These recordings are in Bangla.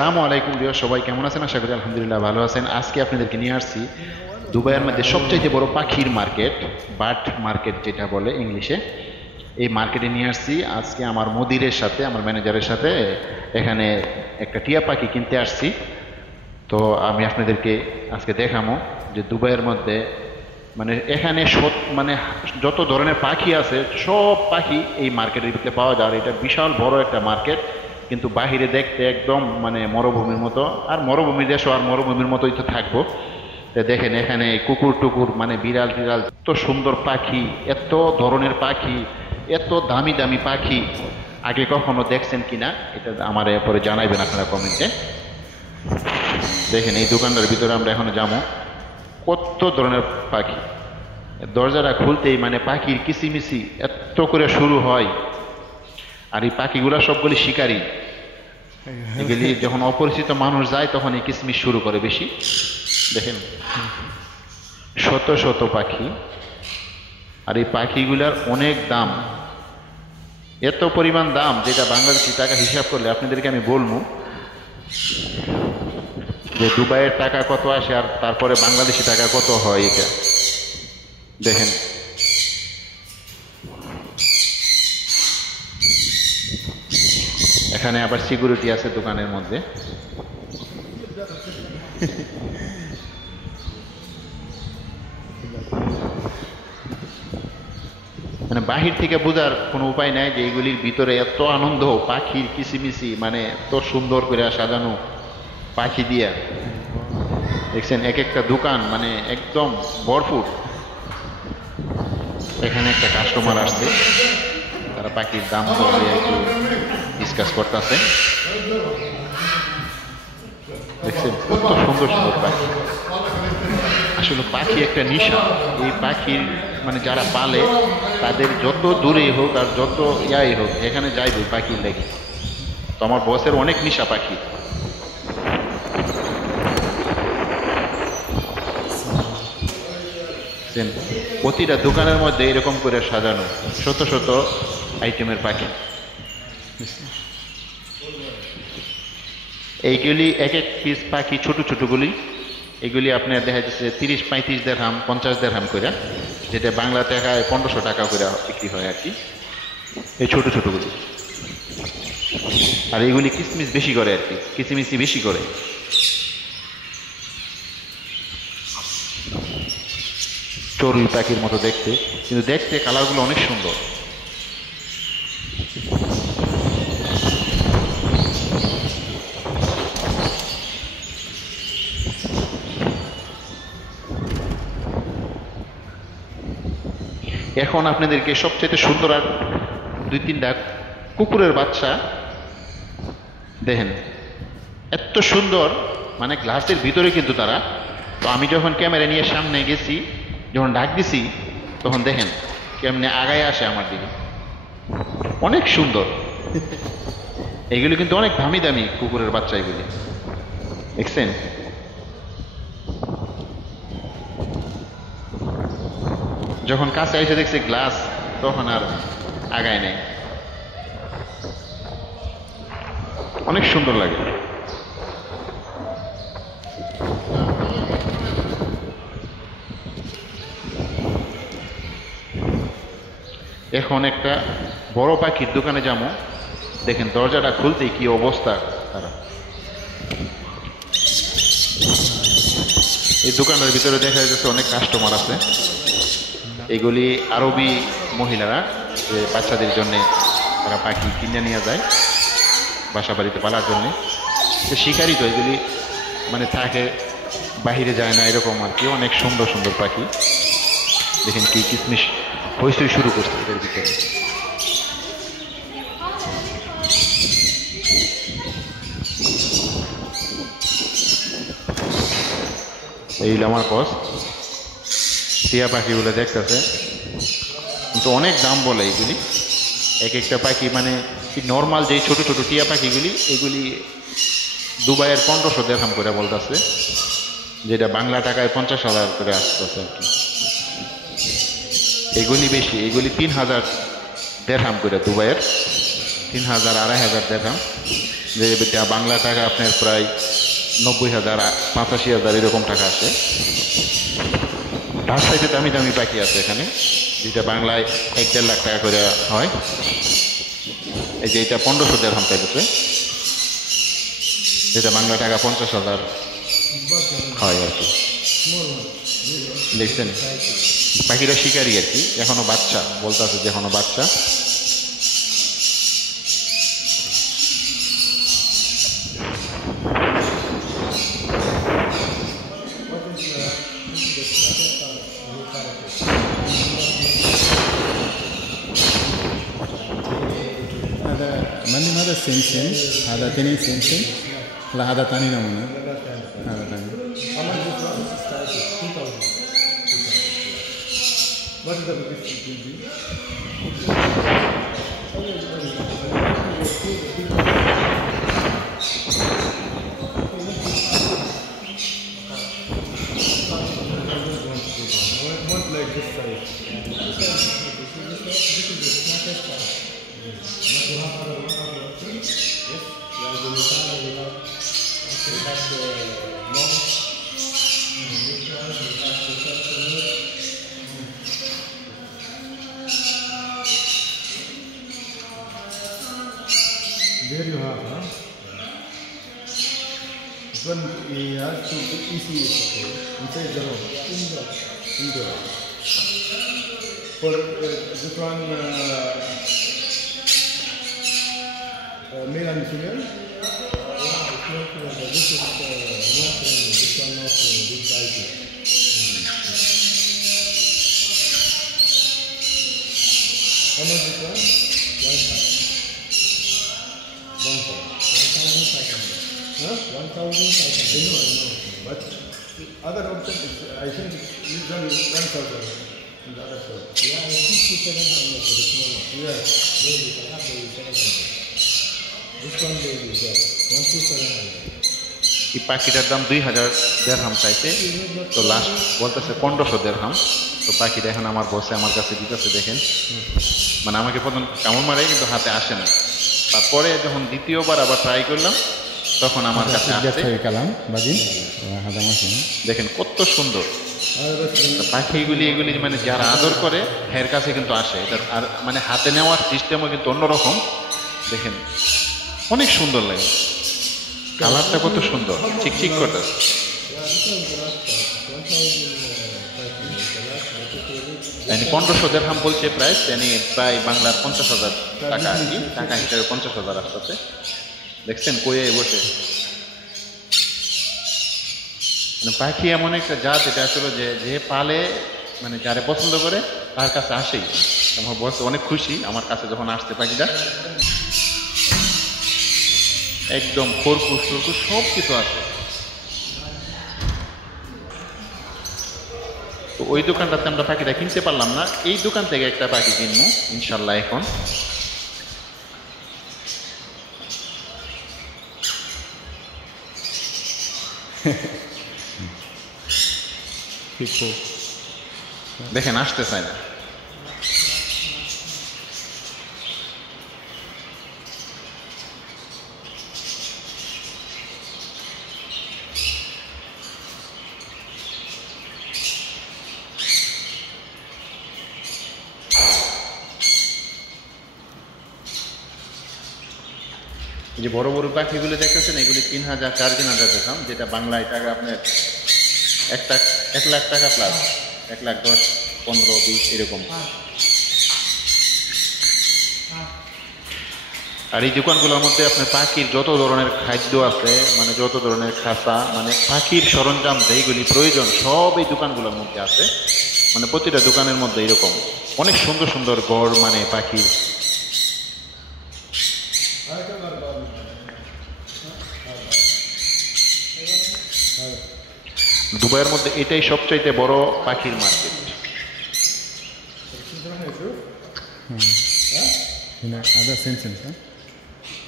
আসসালামু আলাইকুম প্রিয় সবাই, কেমন আছেন? আশা করি আলহামদুলিল্লাহ ভালো আছেন। আজকে আপনাদেরকে নিয়ে আসছি দুবাইয়ের মধ্যে সবচাইতে বড় পাখির মার্কেট, বার্ড মার্কেট যেটা বলে ইংলিশে। এই মার্কেটে নিয়ে আসছি আজকে আমার মুদিরের সাথে, আমার ম্যানেজারের সাথে। এখানে একটা টিয়া পাখি কিনতে আসছি। তো আমি আপনাদেরকে আজকে দেখাবো যে দুবাইয়ের মধ্যে মানে এখানে মানে যত ধরনের পাখি আছে সব পাখি এই মার্কেটের ভিতরে পাওয়া যায়। আর এটা বিশাল বড় একটা মার্কেট, কিন্তু বাহিরে দেখতে একদম মানে মরুভূমির মতো। আর মরুভূমির দেশও আর মরুভূমির মতোই তো থাকবো। তো দেখেন এখানে কুকুর টুকুর মানে বিড়াল টিড়াল, এত সুন্দর পাখি, এত ধরনের পাখি, এত দামি দামি পাখি আগে কখনো দেখছেন কিনা এটা আমার পরে জানাইবেন আপনারা কমেন্টে। দেখেন এই দোকানটার ভিতরে আমরা এখনো যাবো। কত ধরনের পাখি, দরজাটা খুলতেই মানে পাখির কিচিমিচি এত করে শুরু হয়। আর এই পাখিগুলা সবগুলি শিকারী। এগুলি যখন অপরিচিত মানুষ যায় তখন এই কিচমিচ শুরু করে বেশি। দেখেন শত শত পাখি, আর এই পাখিগুলার অনেক দাম, এত পরিমাণ দাম যেটা বাংলাদেশি টাকা হিসাব করলে আপনাদেরকে আমি বলবো যে দুবাইয়ের টাকা কত আসে আর তারপরে বাংলাদেশি টাকা কত হয়। এটা দেখেন এখানে আবার সিকিউরিটি আছে দোকানের মধ্যে। মানে বাহির থেকে বোঝার কোনো উপায় নাই যে এগুলির ভিতরে এত আনন্দ, পাখির কিচিমিচি, মানে এত সুন্দর করে সাজানো পাখি দিয়া। দেখছেন এক একটা দোকান মানে একদম ভরপুর। এখানে একটা কাস্টমার আসছে, তারা পাখির দাম করবে একটু ডিসকাস করতেছে। দেখছেন কত সুন্দর সুন্দর পাখি। আসলে পাখি একটা নেশা। এই পাখির মানে যারা পালে তাদের যত দূরে হোক আর যত ইয়াই হোক এখানে যাইবে পাখির লেগে। তো আমার বসের অনেক নেশা পাখি। প্রতিটা দোকানের মধ্যে এরকম করে সাজানো শত শত আইটেমের পাখি। এইগুলি এক এক পিস পাখি ছোট ছোটগুলি, এগুলি আপনার দেখা যাচ্ছে 30-35 দিরহাম 50 দিরহাম করে, যেটা বাংলা টাকায় 1500 টাকা করে বিক্রি হয় আর কি, এই ছোট ছোটগুলি। আর এগুলি কিচমিচ বেশি করে আর কি, কিচিমিচি বেশি করে। চড়ুই পাখির মতো দেখতে, কিন্তু দেখতে কালারগুলো অনেক সুন্দর। এখন আপনাদেরকে সবচেয়ে সুন্দর আর 2-3টা কুকুরের বাচ্চা দেখেন, এত সুন্দর মানে গ্লাসের ভিতরে কিন্তু তারা। তো আমি যখন ক্যামেরা নিয়ে সামনে গেছি, যখন ডাক দিছি তখন দেখেন কেমনে আগায় আসে আমার দিকে, অনেক সুন্দর। এগুলি কিন্তু অনেক দামি দামি কুকুরের বাচ্চা এগুলি, দেখছেন? যখন কাছে এসে দেখছে গ্লাস তখন আর আগায় নেই, অনেক সুন্দর লাগে। এখন একটা বড় পাখির দোকানে যাবো। দেখেন দরজাটা খুলতেই কি অবস্থা তারা। এই দোকানের ভিতরে দেখা যাচ্ছে অনেক কাস্টমার আছে। এগুলি আরবি মহিলারা যে বাচ্চাদের জন্য তারা পাখি কিনে নিয়ে যায় বাসা বাড়িতে পালার জন্য। শিকারি তো এগুলি মানে থাকে, বাহিরে যায় না এরকম আর কি। অনেক সুন্দর সুন্দর পাখি দেখেন কি কিচমিচ হইচই শুরু করছে এদের ভিতরে। এই আমার বস টিয়া পাখিগুলো দেখতেছে, কিন্তু অনেক দাম বলে এগুলি। এক একটা পাখি মানে নর্মাল যে ছোট ছোট টিয়া পাখিগুলি, এগুলি দুবাইয়ের 1500 দিরহাম করে বলতেছে, যেটা বাংলা টাকায় 50,000 করে আসতেছে আর কি। এগুলি বেশি, এগুলি 3000 দিরহাম করে, দুবাইয়ের 3000-2500 দিরহাম। যে এটা বাংলা টাকা আপনার প্রায় 90,000 85,000 এরকম টাকা আসে। তার সাথে দামি দামি পাখি আছে এখানে, যেটা বাংলায় 1-1.5 লাখ টাকা করে হয়। এই যে এটা 1500 দিরহাম চাইতেছে, যেটা বাংলা টাকা 50,000 হয় আর কি। দেখছেন পাখিটা শিকারি আর কি, এখনো বাচ্চা, বলতে আছে যে এখনো বাচ্চা। Mandi mada same, ada tani same, lah ada tani namanya, ada tani. What is the biggest difference? Not like this size. This is the smartest part. There you have, huh? This one he has to easy, okay. Inside the room. Indoor. For this one, male and female. This is no friendly. This one not friendly. This type. How much this one? 1,500. Huh? 1,500. I know. But other option is, I think this one is 1,000. In the other side. Yeah, I think 700 for the small one. Yeah. Maybe you can have the 700. This one maybe is 1,700. এই পাখিটার দাম 2,000 দিরহাম চাইছে, তো লাস্ট বলতেছে 1500 দিরহাম। তো পাখিটা এখন আমার বসে আমার কাছে দিতেছে, দেখেন মানে আমাকে প্রথম কামড় মারে কিন্তু হাতে আসে না, তারপরে যখন দ্বিতীয়বার আবার ট্রাই করলাম তখন আমার কাছে আসছে। দেখেন কত সুন্দর পাখিগুলি, এগুলি মানে যারা আদর করে এর কাছে কিন্তু আসে। আর মানে হাতে নেওয়ার সিস্টেমও কিন্তু অন্যরকম, দেখেন অনেক সুন্দর লাগে, কালারটা কত সুন্দর, চিকচিক করতেছে। yani 1500 দিরহাম বলছে প্রাইস, yani প্রায় বাংলার 50,000 টাকা আর কি, টাকা হিসেবে 50,000 আসতেছে। দেখছেন কয়ে বসে, মানে পাখি এমন একটা জাত, এটা আসলে যে পালে মানে যারে পছন্দ করে তার কাছে আসেই। আমার বস অনেক খুশি আমার কাছে যখন আসছে পাখিটা, একদম খরকুশ টরকুশ সব কিছু আছে। তো ওই দোকানটাতে আমরা পাখিটা কিনতে পারলাম না, এই দোকান থেকে একটা পাখি কিনবো ইনশাল্লাহ এখন। দেখেন আসতে চায় না। যে বড় বড় পাখিগুলো দেখতেছেন, এগুলি 3,000 4,000 দিরহাম, যেটা বাংলায় টাকা আপনার 1 লাখ টাকা প্লাস, 1,10,000 15 20 এরকম। আর এই দোকানগুলোর মধ্যে আপনার পাখির যত ধরনের খাদ্য আছে, মানে যত ধরনের খাঁচা, মানে পাখির সরঞ্জাম যেইগুলি প্রয়োজন সব এই দোকানগুলোর মধ্যে আছে। মানে প্রতিটা দোকানের মধ্যে এরকম অনেক সুন্দর সুন্দর ঘর, মানে পাখির। দুবাইয়ের মধ্যে এটাই সবচাইতে বড় পাখির market. Ada sense, huh?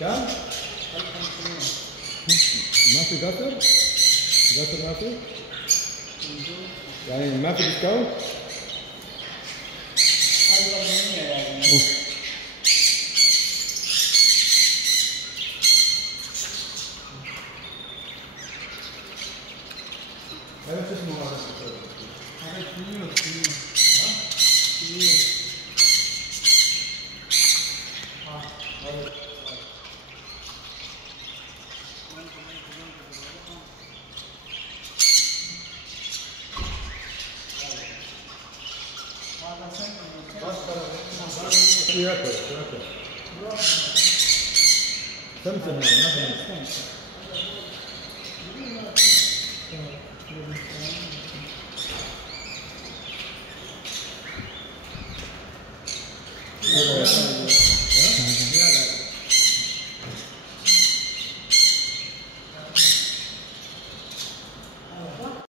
Kan? Masih gatal? Gatal masih? Yani masih discount? سمسم مثلا